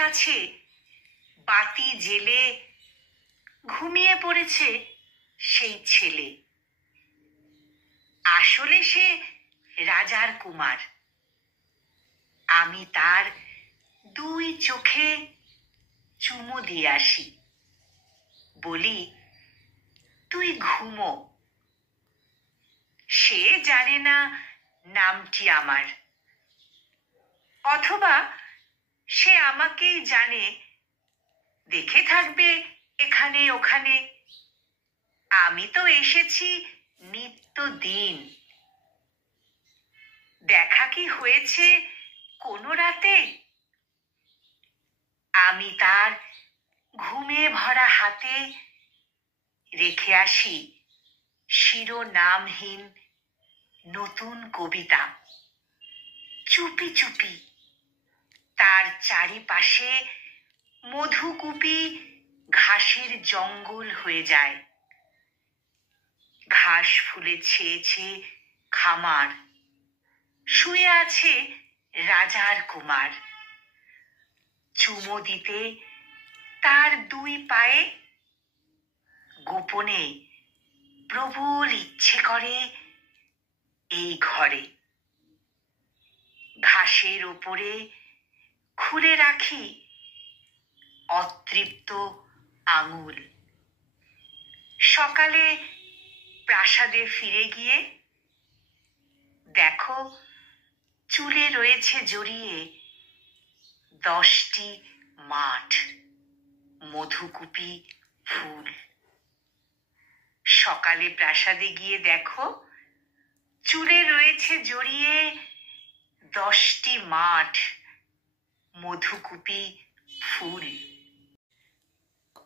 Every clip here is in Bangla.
কাছে বাতি জেলে ঘুমিয়ে পড়েছে সেই ছেলে। আসলে সে রাজার কুমার। আমি তার দুই চোখে চুমো দিয়ে আসি, বলি, তুই ঘুমো। সে জানে না নামটি আমার, অথবা সে আমাকেই জানে, দেখে থাকবে এখানে ওখানে। আমি তো এসেছি নিত্যদিন। দেখা কি হয়েছে কোনো রাতে? আমি তার ঘুমে ভরা হাতে রেখে আসি শিরোনামহীন নতুন কবিতা। চুপি চুপি তার চারিপাশে মধুকুপি ঘাসের জঙ্গল হয়ে যায়। ঘাস ফুলে ছেয়েছে খামার। শুয়ে আছে রাজার কুমার। চুমো দিতে তার দুই পায়ে গোপনে প্রবল ইচ্ছে করে এই ঘরে। ঘাসের ওপরে খুলে রাখি অতৃপ্ত আঙুল। সকালে প্রাসাদে ফিরে গিয়ে দেখো চুলে রয়েছে জড়িয়ে 10টি মাঠ, মধুকুপি ফুল। সকালে প্রাসাদে গিয়ে দেখো চুলে রয়েছে জড়িয়ে 10টি মাঠ, মধুকুপি ফুল।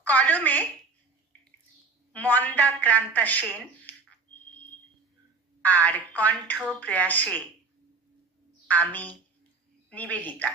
কলমে মন্দাক্রান্তা সেন, আর কণ্ঠ প্রয়াসে আমি নিবেদিতা।